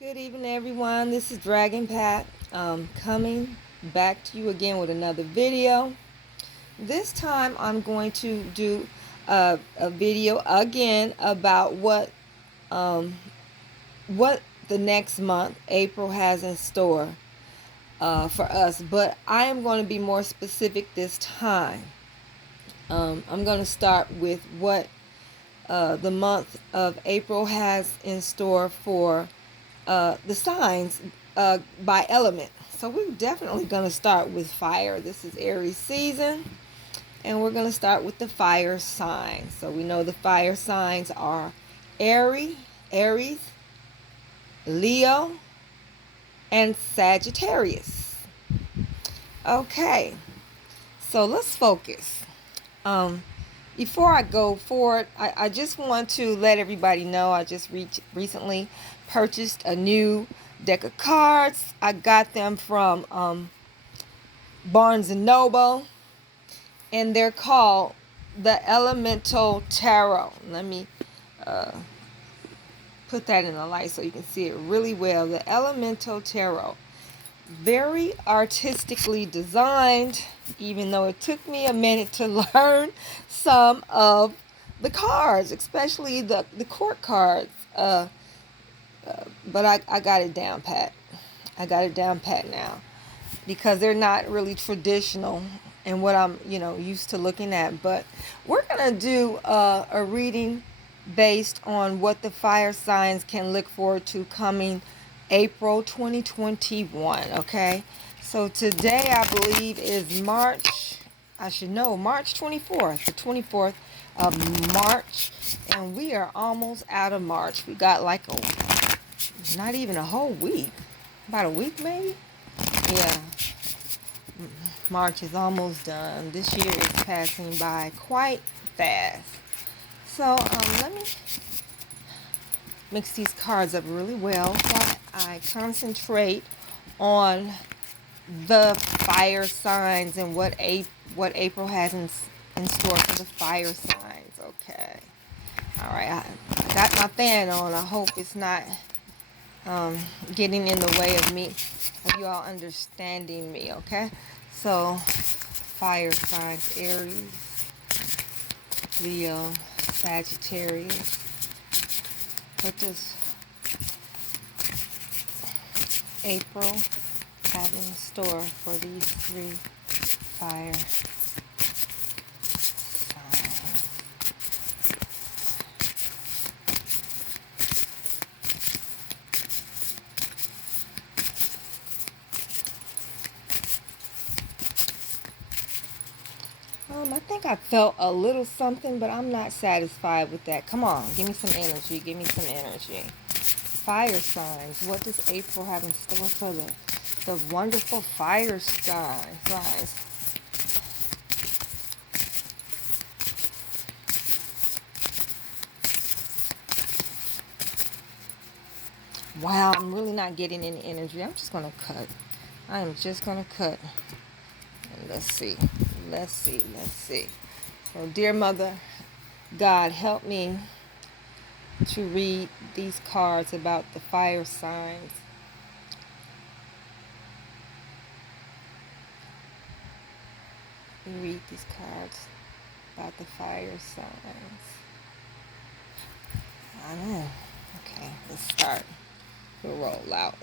Good evening, everyone. This is Dragon Pat coming back to you again with another video. This time, I'm going to do a video again about um, what the next month, April, has in store for us. But I am going to be more specific this time. I'm going to start with what the month of April has in store for the signs by element. So we're definitely going to start with fire. This is Aries season, and we're going to start with the fire signs. So we know the fire signs are Aries, Leo, and Sagittarius. Okay, so let's focus. Before I go forward, I just want to let everybody know I just recently purchased a new deck of cards. I got them from Barnes & Noble, and they're called the Elemental Tarot. Let me put that in the light so you can see it really well. The Elemental Tarot. Very artistically designed, even though it took me a minute to learn some of the cards, especially the court cards. But I got it down pat. I got it down pat now because they're not really traditional and what I'm used to looking at. But we're gonna do a reading based on what the fire signs can look forward to coming April 2021. Okay, so today I believe is March. I should know, March 24th, the 24th of March, and we are almost out of March. We got like not even a whole week, about a week maybe. Yeah, March is almost done. This year is passing by quite fast. So let me mix these cards up really well while I concentrate on the fire signs and what April has in store for the fire signs. Okay. All right. I got my fan on. I hope it's not getting in the way of you all understanding me. Okay. So, fire signs: Aries, Leo, Sagittarius. What does April have in store for these three fire signs? I think I felt a little something, but I'm not satisfied with that. Come on, give me some energy. Give me some energy. Fire signs. What does April have in store for the wonderful fire signs? Wow, I'm really not getting any energy. I'm just gonna cut. I am just gonna cut. And let's see. Let's see. Let's see. So, dear Mother God, help me to read these cards about the fire signs. Read these cards about the fire signs. I don't know. Okay, let's start. We'll roll out.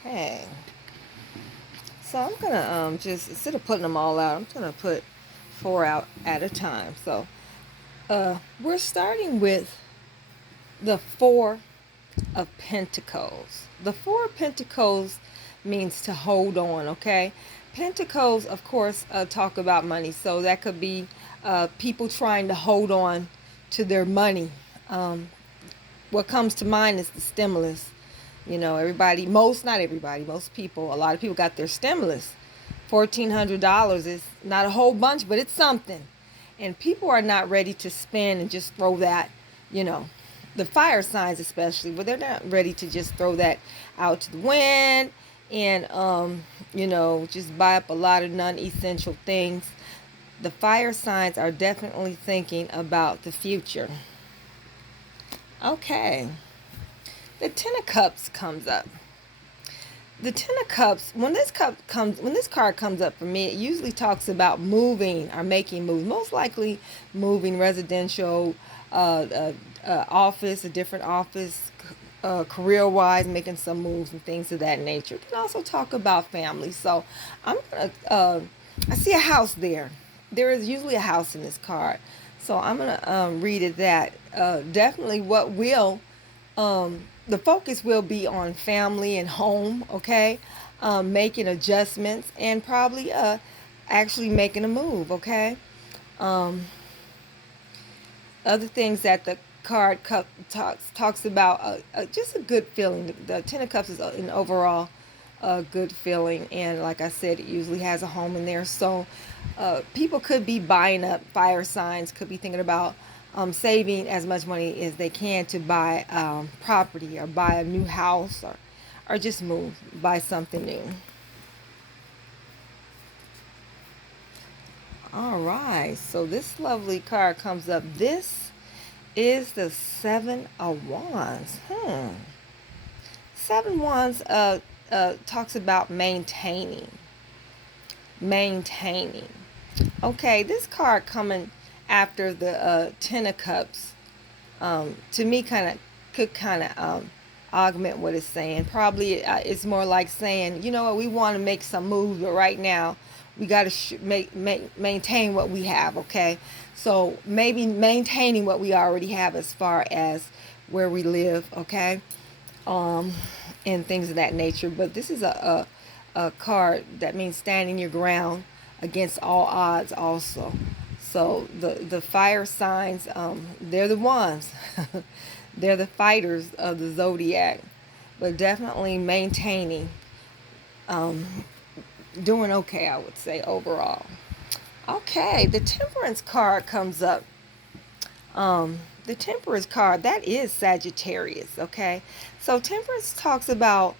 Okay. So I'm gonna just, instead of putting them all out, I'm gonna put 4 out at a time. So we're starting with the 4 of Pentacles. The 4 of Pentacles means to hold on. Okay. Pentacles, of course, talk about money. So that could be people trying to hold on to their money. What comes to mind is the stimulus. Everybody, not everybody, most people, a lot of people got their stimulus. $1,400 is not a whole bunch, but it's something. And people are not ready to spend and just throw that, the fire signs especially, but they're not ready to just throw that out to the wind and, just buy up a lot of non-essential things. the fire signs are definitely thinking about the future. Okay, the Ten of Cups comes up. The Ten of Cups, when this card comes up for me, it usually talks about moving or making moves. Most likely moving, residential, office, a different office, career-wise, making some moves and things of that nature. It can also talk about family. So I'm gonna, I see a house there. There is usually a house in this card. So I'm gonna read it that definitely what will the focus will be on family and home, okay? Making adjustments and probably actually making a move, okay? Um, Other things that the card cup talks about, just a good feeling. The Ten of Cups is an overall good feeling, and like I said, it usually has a home in there. So people could be buying up fire signs, could be thinking about saving as much money as they can to buy property or buy a new house, or just move, buy something new. All right, so this lovely card comes up. This is the Seven of Wands. Seven Wands talks about maintaining. Okay, this card coming after the Ten of Cups, to me, could kind of augment what it's saying. Probably it's more like saying, you know what, we want to make some moves, but right now we got to maintain what we have. Okay, so maybe maintaining what we already have as far as where we live. Okay, um, and things of that nature. But this is a card that means standing your ground against all odds also. So the fire signs, they're the ones. They're the fighters of the zodiac, but definitely maintaining, um, doing okay, I would say, overall. Okay, the Temperance card comes up. The Temperance card, that is Sagittarius, okay? So Temperance talks about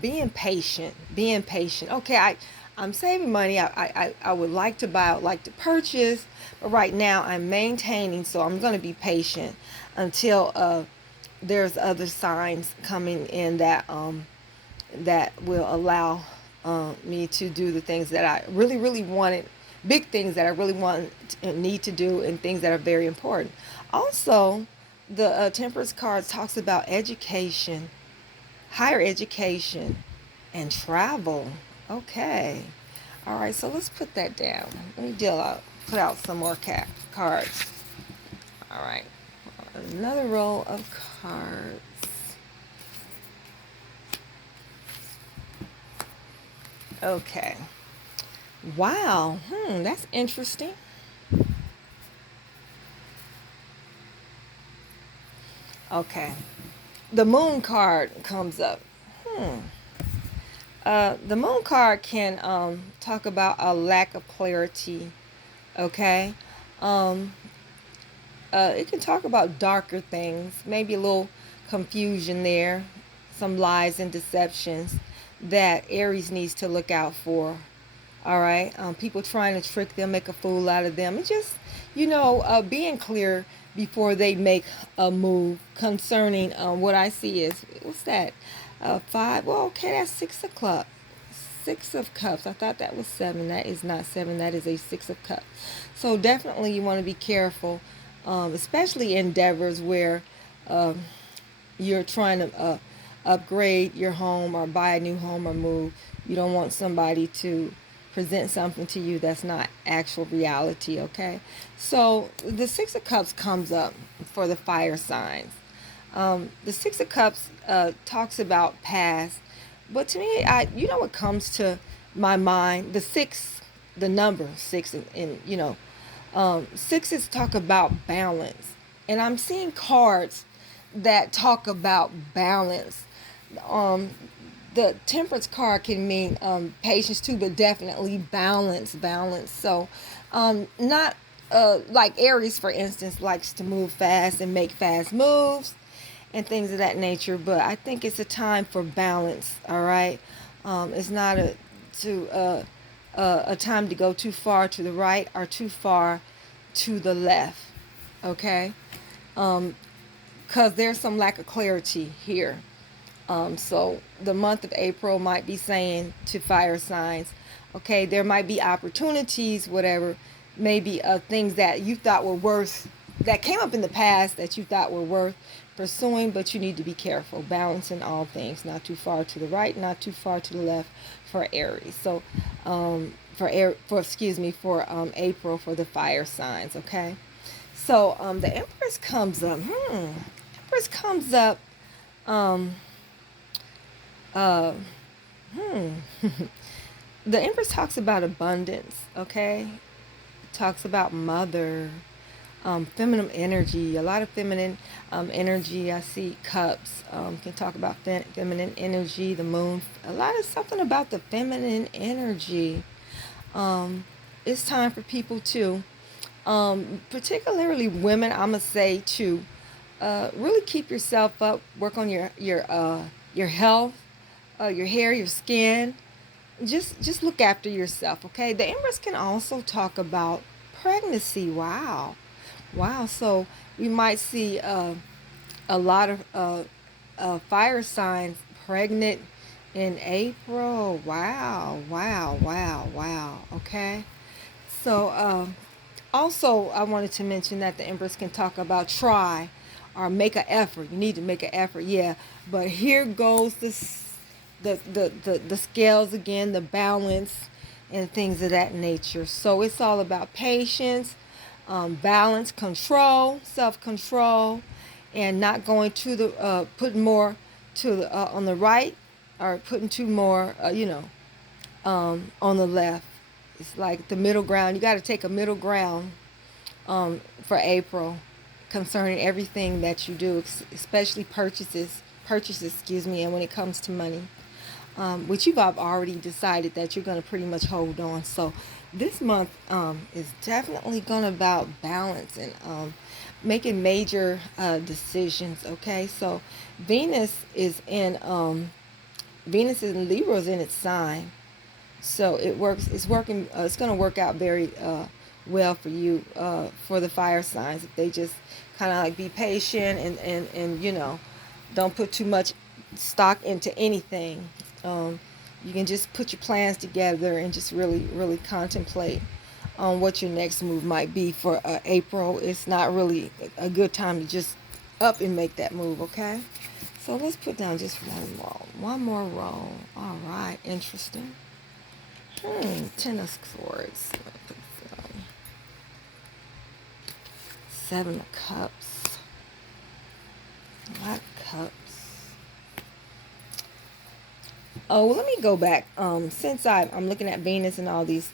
being patient, Okay, I'm saving money. I would like to buy, I would like to purchase, but right now I'm maintaining, so I'm going to be patient until there's other signs coming in that will allow me to do the things that I really, really wanted, big things that I really want and need to do, and things that are very important. Also, the Temperance card talks about education, higher education, and travel. Okay. All right, so let's put that down. Let me put out some more cards. All right. Another roll of cards. Okay. Wow. That's interesting. Okay. The Moon card comes up. The Moon card can talk about a lack of clarity. Okay. Um, it can talk about darker things, maybe a little confusion there, some lies and deceptions that Aries needs to look out for. All right, people trying to trick them, make a fool out of them. It's just, being clear before they make a move concerning what I see is, what's that? Five. Well, okay, that's 6 o'clock. Six of Cups. I thought that was seven. That is not seven. That is a Six of Cups. So definitely you want to be careful, especially endeavors where um, you're trying to upgrade your home or buy a new home or move. You don't want somebody to present something to you that's not actual reality, okay? So the Six of Cups comes up for the fire signs. The Six of Cups talks about past, but to me, what comes to my mind, the number six, and sixes talk about balance, and I'm seeing cards that talk about balance. Um, the Temperance card can mean patience too, but definitely balance. So, not like Aries, for instance, likes to move fast and make fast moves and things of that nature. But I think it's a time for balance. All right, it's not to a time to go too far to the right or too far to the left. Okay, because there's some lack of clarity here. So the month of April might be saying to fire signs, okay, there might be opportunities, whatever, maybe things that you thought were worth, that came up in the past that you thought were worth pursuing, but you need to be careful, balancing all things, not too far to the right, not too far to the left for Aries. So for April for the fire signs, okay? So the Empress comes up. Empress comes up. Um, uh, hmm. The Empress talks about abundance, okay? Talks about mother, feminine energy, a lot of feminine energy. I see cups, can talk about feminine energy, the moon, a lot of something about the feminine energy. It's time for people to, particularly women, I'm going to say to really keep yourself up, work on your health, your hair, your skin. Just look after yourself, okay? The Empress can also talk about pregnancy. Wow. So we might see a lot of fire signs pregnant in April. Wow. Okay. So also I wanted to mention that the Empress can talk about try or make an effort. You need to make an effort, yeah. But here goes the scales again, the balance and things of that nature. So it's all about patience, balance, control, self-control, and not going to the putting more to the on the right or putting too more on the left. It's like the middle ground. You got to take a middle ground for April concerning everything that you do, especially purchases, and when it comes to money, which you've already decided that you're going to pretty much hold on. So this month is definitely going to about balance and making major decisions. Okay, so Venus is in Libra is in its sign, so it's working. It's going to work out very well for you for the fire signs if they just kind of like be patient and don't put too much stock into anything. You can just put your plans together and just really contemplate on what your next move might be for April. It's not really a good time to just up and make that move, okay? So let's put down just one more roll. All right, interesting. Ten of Swords. Seven of Cups. A lot of cups. Oh, well, let me go back. Since I'm looking at Venus and all these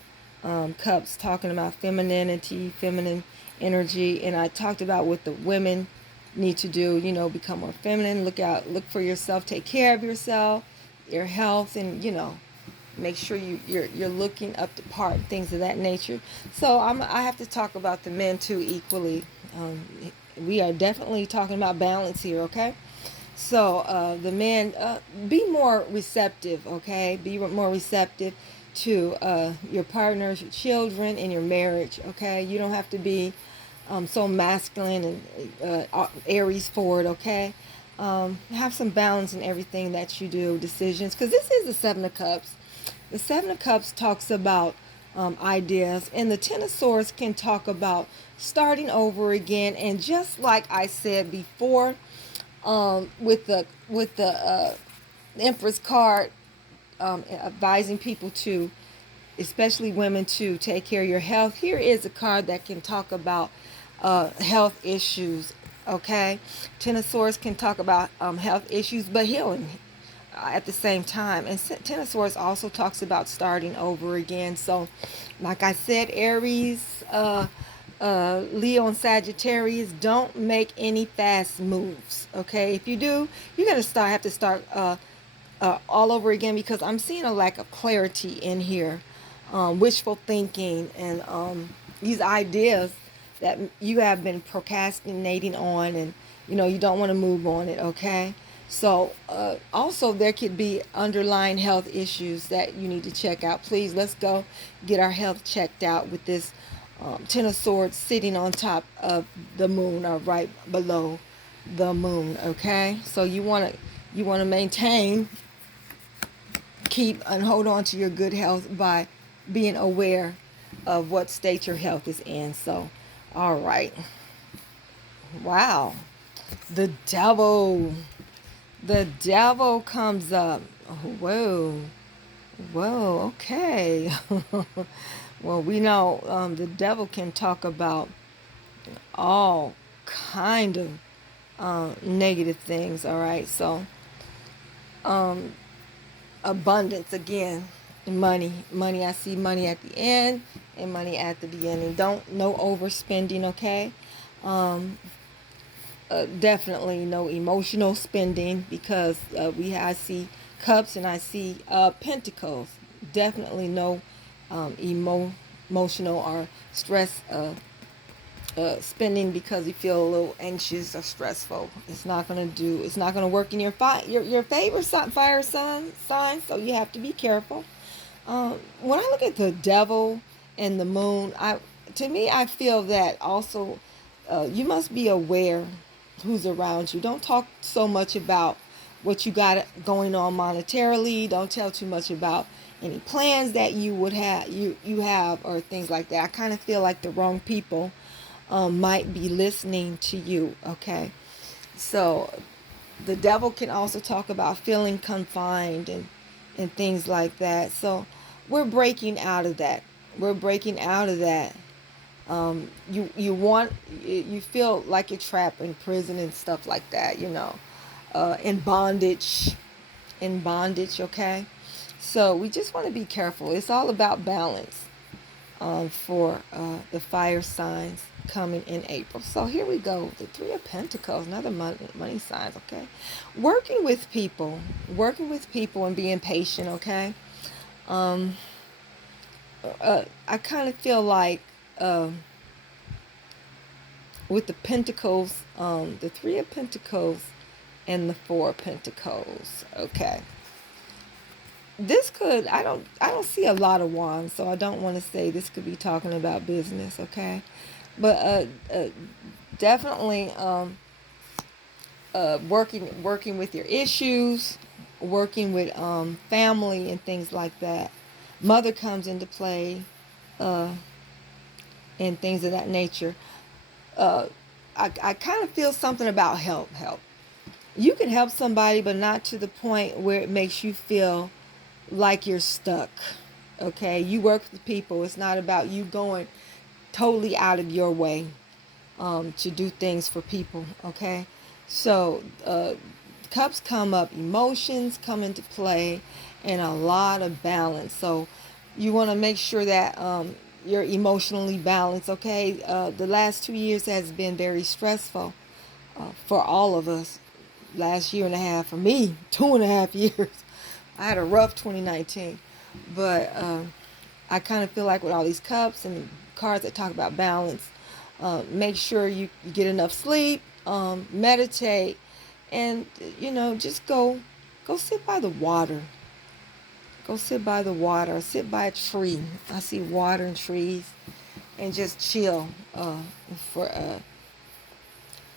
cups, talking about femininity, feminine energy, and I talked about what the women need to do. Become more feminine. Look for yourself. Take care of yourself, your health, and make sure you're looking up to par, things of that nature. So I have to talk about the men too equally. We are definitely talking about balance here, okay? So the men, be more receptive, okay? Be more receptive to your partners, your children, and your marriage, okay? You don't have to be so masculine and Aries forward, okay? Have some balance in everything that you do, decisions, because this is the Seven of Cups. The Seven of Cups talks about ideas, and the Ten of Swords can talk about starting over again. And just like I said before, with the Empress card, advising people to, especially women, to take care of your health. Here is a card that can talk about health issues. Okay, Ten of Swords can talk about health issues, but healing at the same time. And Ten of Swords also talks about starting over again. So, like I said, Aries, Leo, and Sagittarius, don't make any fast moves. Okay, if you do, you're gonna have to start all over again, because I'm seeing a lack of clarity in here, wishful thinking, and these ideas that you have been procrastinating on, and you don't want to move on it. Okay, So also there could be underlying health issues that you need to check out. Please, let's go get our health checked out with this Ten of Swords sitting on top of the moon or right below the moon. Okay, so you want to maintain, keep and hold on to your good health by being aware of what state your health is in. So all right, wow, the devil comes up. Oh, whoa, whoa, okay. Well, we know the devil can talk about all kind of negative things. All right, so um, abundance again, money. I see money at the end and money at the beginning. Don't no overspending. Okay, um, definitely no emotional spending because I see cups and I see pentacles. Definitely no emotional or stress spending because you feel a little anxious or stressful. It's not gonna work in your favor, fire sign. So you have to be careful. When I look at the devil and the moon, to me I feel that also you must be aware who's around you. Don't talk so much about what you got going on monetarily. Don't tell too much about any plans that you have or things like that. I kind of feel like the wrong people might be listening to you. Okay, so the devil can also talk about feeling confined and things like that. So we're breaking out of that. We're breaking out of that. You feel like you're trapped in prison and stuff like that. In bondage, Okay, so we just want to be careful. It's all about balance for the fire signs coming in April. So here we go. The Three of Pentacles, another money signs, okay? Working with people and being patient, okay? Um, I kind of feel like with the Pentacles, the Three of Pentacles and the Four of Pentacles, okay? This could, I don't see a lot of wands, so I don't want to say this could be talking about business, okay? But definitely working with your issues, working with family and things like that. Mother comes into play, uh, and things of that nature. Uh, I kind of feel something about help. You can help somebody, but not to the point where it makes you feel like you're stuck. Okay, you work with people. It's not about you going totally out of your way to do things for people. Okay, so cups come up, emotions come into play, and a lot of balance. So you want to make sure that you're emotionally balanced. Okay, the last 2 years has been very stressful for all of us. Last year and a half for me, 2.5 years. I had a rough 2019, but I kind of feel like with all these cups and cards that talk about balance, make sure you get enough sleep, meditate, and just go sit by the water. Go sit by the water. Sit by a tree. I see water and trees, and just chill for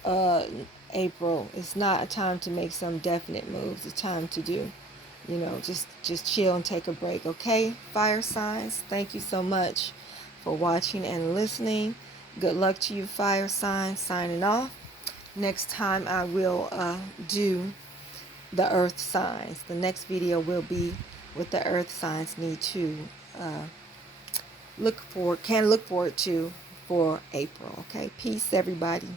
uh, April. It's not a time to make some definite moves. It's time to do, just chill and take a break. Okay, fire signs. Thank you so much for watching and listening. Good luck to you, fire signs. Signing off. Next time I will do the earth signs. The next video will be what the earth signs need to look forward to for April. Okay, peace, everybody.